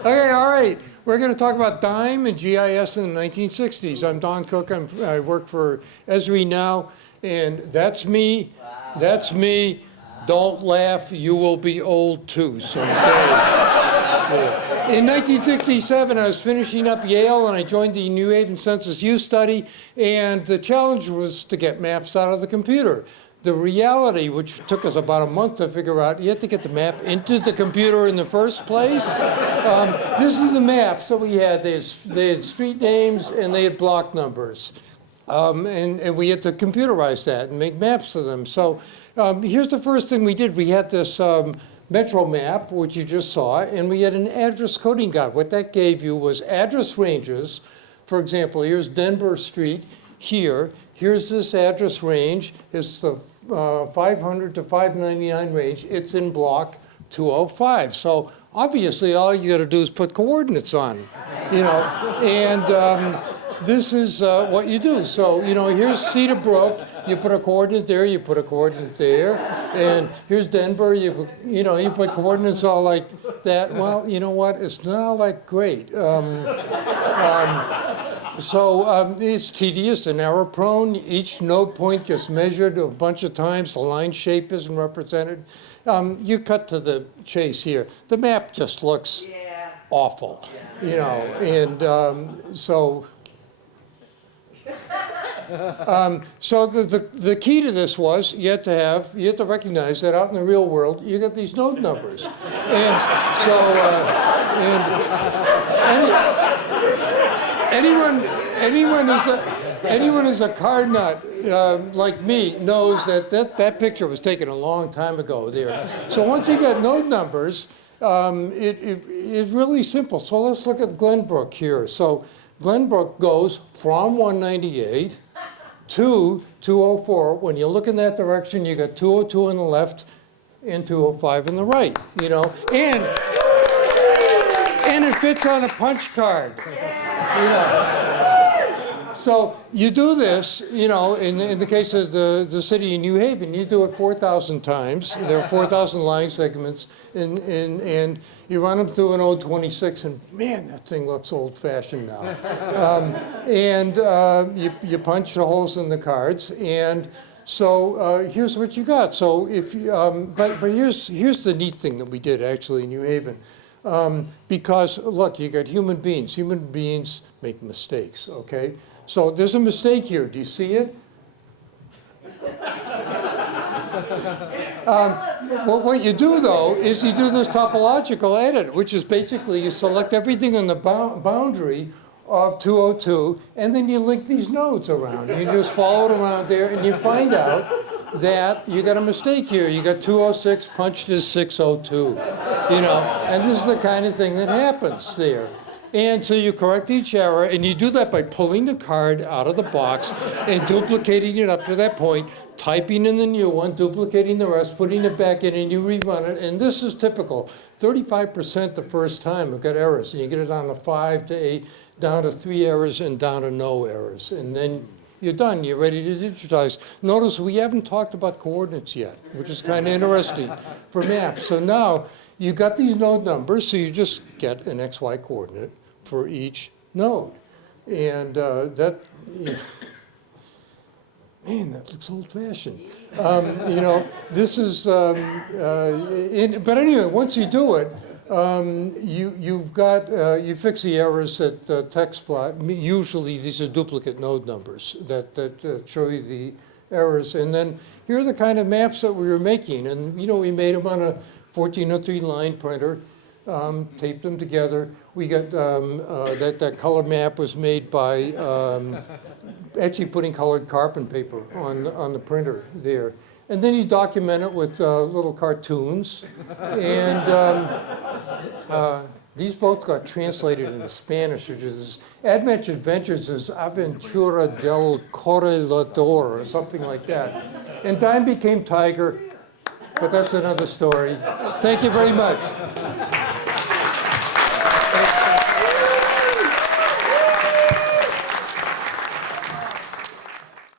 Okay, all right. We're going to talk about DIME and GIS in the 1960s. I'm Don Cooke. I work for Esri now, and that's me. That's me. Don't laugh. You will be old too someday. In 1967, I was finishing up Yale, and I joined the New Haven Census Youth Study, and the challenge was to get maps out of the computer. The reality, which took us about a month to figure out, you had to get the map into the computer in the first place. This is the maps that we had. They had street names and they had block numbers. And we had to computerize that and make maps of them. So here's the first thing we did. We had this Metro map, which you just saw, and we had an address coding guide. What that gave you was address ranges. For example, here's Denver Street here. Here's this address range. It's the 500 to 599 range. It's in block 205. So obviously, all you got to do is put coordinates on, you know. And this is what you do. So, you know, here's Cedar Brook. You put a coordinate there. You put a coordinate there. And here's Denver. You put coordinates all like that. Well, you know what? It's not all that great. So it's tedious and error prone. Each node point gets measured a bunch of times. The line shape isn't represented. You cut to the chase here. The map just looks awful, you know. And so the key to this was you had to recognize that out in the real world you got these node numbers, and so anyone who's a car nut like me knows that picture was taken a long time ago there. So once you got node numbers, it's really simple. So let's look at Glenbrook here. So Glenbrook goes from 198 to 204. When you look in that direction, you got 202 on the left and 205 on the right, you know. And it fits on a punch card. You know. So you do this, you know, in the case of the city of New Haven, you do it 4,000 times. There are 4,000 line segments, and you run them through an 026, and man, that thing looks old-fashioned now. You punch the holes in the cards, and so here's what you got. So if but here's the neat thing that we did actually in New Haven. Because look, you got human beings. Human beings make mistakes, okay? So there's a mistake here. Do you see it? What you do, though, is you do this topological edit, which is basically you select everything on the boundary of 202, and then you link these nodes around. You just follow it around there, and you find out that you got a mistake here. You got 206 punched as 602, you know, and this is the kind of thing that happens there. And so you correct each error, and you do that by pulling the card out of the box and duplicating it up to that point, typing in the new one, duplicating the rest, putting it back in, and you rerun it. And this is typical. 35% the first time have got errors, and you get it down to 5 to 8, down to 3 errors, and down to no errors. And then you're done. You're ready to digitize. Notice we haven't talked about coordinates yet, which is kind of interesting for maps. So now you got these node numbers, so you just get an XY coordinate for each node. And man, that looks old-fashioned. You know, this is, but anyway, once you do it, you fix the errors at the text plot. Usually these are duplicate node numbers that show you the errors. And then here are the kind of maps that we were making. And, you know, we made them on a 1403 line printer, taped them together. We got that color map was made by actually putting colored carbon paper on the printer there. And then you document it with little cartoons. And these both got translated into Spanish, which is Advent Adventures is Aventura del Correlador, or something like that. And Dime became Tiger, but that's another story. Thank you very much.